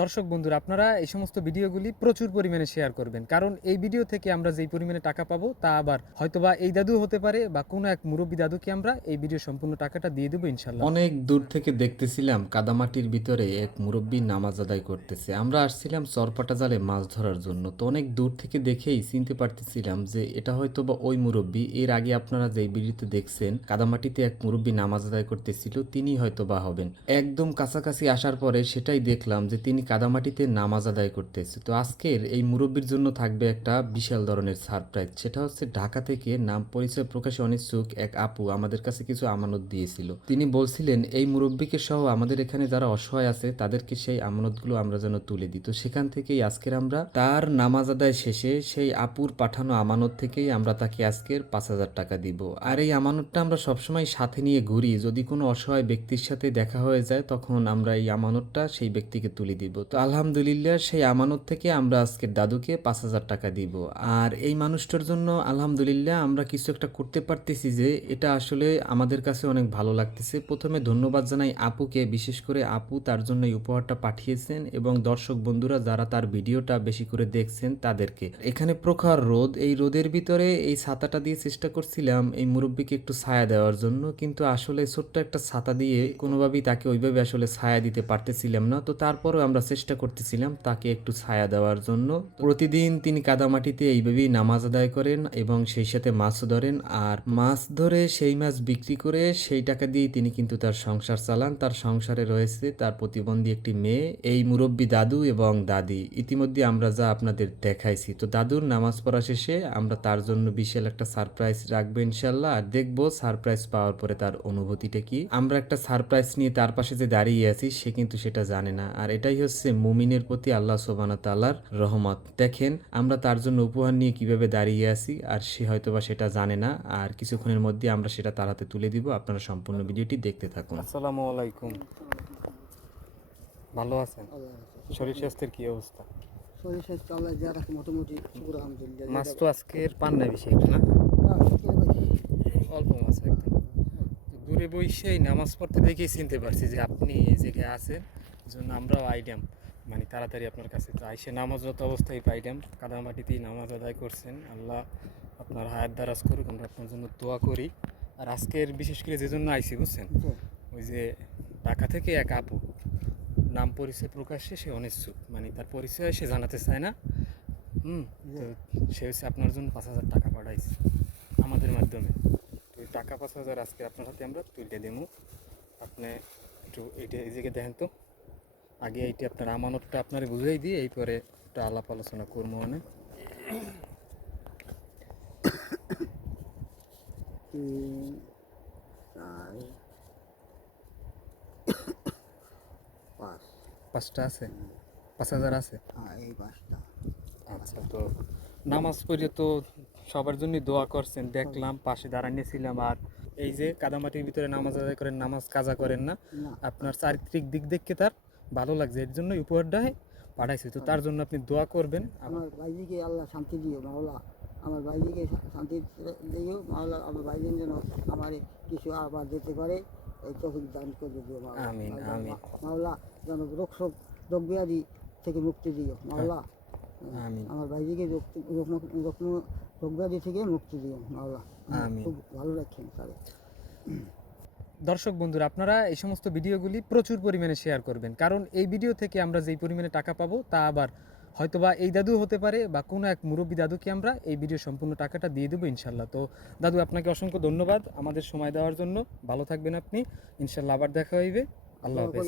দর্শক বন্ধুরা, আপনারা এই সমস্ত ভিডিওগুলি প্রচুর পরিমাণে শেয়ার করবেন। কারণ এই ভিডিও থেকে আমরা যেই পরিমাণে টাকা পাবো, তা আবার হয়তোবা এই দাদু হতে পারে বা কোনো এক মুরব্বী দাদুকে আমরা এই ভিডিও সম্পূর্ণ টাকাটা দিয়ে দেবো ইনশাল্লাহ অনেক দূর থেকে দেখতেছিলাম কাদামাটির ভিতরে এক মুরব্বী নামাজ আদায় করতেছে। আমরা আসছিলাম চরপাটা জালে মাছ ধরার জন্য। তো অনেক দূর থেকে দেখেই চিনতে পারতেছিলাম যে এটা হয়তো বা ওই মুরব্বী। এর আগে আপনারা যে ভিডিওতে দেখছেন, কাদামাটিতে এক মুরব্বী নামাজ আদায় করতেছিল তিনি হয়তো বা হবেন। একদম কাছাকাছি আসার পরে সেটাই দেখলাম যে তিনি কাদামাটিতে নামাজ আদায় করতেছে। তো আজকের এই মুরব্বীর জন্য থাকবে একটা বিশাল ধরনের সারপ্রাইজ সেটা হচ্ছে ঢাকা থেকে নাম পরিচয় প্রকাশে অনিচ্ছুক এক আপু আমাদের কাছে কিছু আমানত দিয়েছিল। তিনি বলছিলেন, এই মুরব্বীকে সহ আমাদের এখানে যারা অসহায় আছে, তাদেরকে সেই আমানতগুলো আমরা যেন তুলে দিই। তো সেখান থেকেই আজকের আমরা তার নামাজ আদায় শেষে সেই আপুর পাঠানো আমানত থেকেই আমরা তাকে আজকের পাঁচ হাজার টাকা দিব। আর এই আমানতটা আমরা সবসময় সাথে নিয়ে ঘুরি। যদি কোনো অসহায় ব্যক্তির সাথে দেখা হয়ে যায়, তখন আমরা এই আমানতটা সেই ব্যক্তিকে তুলে দিব। তো আলহামদুলিল্লাহ, সেই আমানত থেকে আমরা আজকের দাদুকে পাঁচ হাজার টাকা দিব। আর এই মানুষটার জন্য আলহামদুলিল্লাহ আমরা কিছু একটা করতে পারতেছি যে, এটা আসলে আমাদের কাছে অনেক ভালো লাগতেছে। প্রথমে ধন্যবাদ জানাই আপুকে, বিশেষ করে আপু তার জন্য এই উপহারটা পাঠিয়েছেন এবং দর্শক বন্ধুরা যারা তার ভিডিওটা বেশি করে দেখছেন তাদেরকে। এখানে প্রখর রোদ, এই রোদের ভিতরে এই ছাতাটা দিয়ে চেষ্টা করছিলাম এই মুরব্বীকে একটু ছায়া দেওয়ার জন্য, কিন্তু আসলে ছোট্ট একটা ছাতা দিয়ে কোনোভাবেই তাকে ওইভাবে আসলে ছায়া দিতে পারতেছিলাম না। তো তারপরেও আমরা চেষ্টা করতেছিলাম তাকে একটু ছায়া দেওয়ার জন্য। প্রতিদিন তিনি কাদামাটিতে এইভাবেই নামাজ আদায় করেন এবং সেই সাথে মাছও ধরেন আর মাছ ধরে সেই মাছ বিক্রি করে সেই টাকা দিয়ে তিনি কিন্তু তার সংসার চালান। তার সংসারে রয়েছে তার প্রতিবন্ধী একটি মেয়ে, এই মুরব্বী দাদু এবং দাদি। ইতিমধ্যে আমরা যা আপনাদের দেখাইছি। তো দাদুর নামাজ পড়া শেষে আমরা তার জন্য বিশাল একটা সারপ্রাইজ রাখব ইনশাল্লাহ। আর দেখব সারপ্রাইজ পাওয়ার পরে তার অনুভূতিটা কি। আমরা একটা সারপ্রাইজ নিয়ে তার পাশে যে দাঁড়িয়ে আছি, সে কিন্তু সেটা জানে না। আর এটাই হচ্ছে মুমিনের প্রতি আল্লাহ সোবানা তালার রহমত। দেখেন আমরা তার জন্য উপহার নিয়ে কীভাবে দাঁড়িয়ে আছি আর সে হয়তো বা সেটা জানে না আর কিছুক্ষণের মধ্যে আমরা সেটা তার হাতে তুলে দিব। আপনারা সম্পূর্ণ ভিডিওটি দেখতে থাকুন। আসসালামু আলাইকুম। ভালো আছেন? শরীর স্বাস্থ্যের কি অবস্থা? শরীর স্বাস্থ্য আল্লাহ যা রাখে মোটামুটি শুকুর আলহামদুলিল্লাহ। মাছ তো আজকের পান না বেশি না? অল্প মাছ একদম। দূরে বসেই নামাজ পড়তে দেখেই চিনতে পারছি যে আপনি এই জায়গায় আছেন। জন্য আমরাও আইডাম। মানে তাড়াতাড়ি আপনার কাছে তো আইসে নামাজরত অবস্থায় পাইডাম। কাদামাটিতেই নামাজ আদায় করছেন। আল্লাহ আপনার হায়াত দারাজ করুক আমরা আপনার জন্য দোয়া করি। আর আজকের বিশেষ করে যে জন্য আইসি বুঝছেন? ওই যে ঢাকা থেকে এক আপু নাম পরিচয় প্রকাশ্যে সে অনিচ্ছুক। মানে তার পরিচয় সে জানাতে চায় না। হুম তো সে হচ্ছে আপনার জন্য পাঁচ হাজার টাকা পাঠাইছে আমাদের মাধ্যমে। তো টাকা পাঁচ হাজার আজকে আপনার হাতে আমরা তুলে দেবো আপনি একটু এটা এই জায়গায় দেখেন তো। আগে এইটা আপনার আমানতটা আপনার বুঝাই দিয়ে এই পরে একটা আলাপ আলোচনা করব মানে পাঁচটা আছে? পাঁচ হাজার আছে? এই আচ্ছা তো নামাজ পড়ে তো সবার জন্য দোয়া করছেন দেখলাম পাশে দাঁড়ানিয়েছিলাম আর এই যে কাদামাটির ভিতরে নামাজ আদায় করেন নামাজ কাজা করেন না। আপনার চারিত্রিক দিক দেখে তার ভালো লাগছে এর জন্য উপহারটা পাঠাইছি। তো তার জন্য আপনি দোয়া করবেন। আমার ভাইজিকে আল্লাহ শান্তি দিও মাওলা। আমার ভাইজিকে শান্তি দিও মাওলা আমার ভাইজিন যেন আমার কিছু আবার দিতে পারে এই তফিক দান করে দিও মাওলা। আমিন, আমিন। মাওলা যেন রোগ শোক রোগ ব্যাধি থেকে মুক্তি দিও মাওলা। আমিন। আমার ভাইজিকে রোগ রোগ- রোগ ব্যাধি থেকে মুক্তি দিও মাওলা। আমিন। খুব ভালো রাখছেন স্যার দর্শক বন্ধুরা আপনারা এই সমস্ত ভিডিওগুলি প্রচুর পরিমাণে শেয়ার করবেন। কারণ এই ভিডিও থেকে আমরা যেই পরিমাণে টাকা পাবো তা আবার হয়তোবা এই দাদু হতে পারে বা কোনো এক মুরব্বী দাদুকে আমরা এই ভিডিও সম্পূর্ণ টাকাটা দিয়ে দেবো ইনশাল্লাহ। তো দাদু আপনাকে অসংখ্য ধন্যবাদ আমাদের সময় দেওয়ার জন্য। ভালো থাকবেন আপনি। ইনশাল্লাহ আবার দেখা হইবে। আল্লাহ হাফেজ।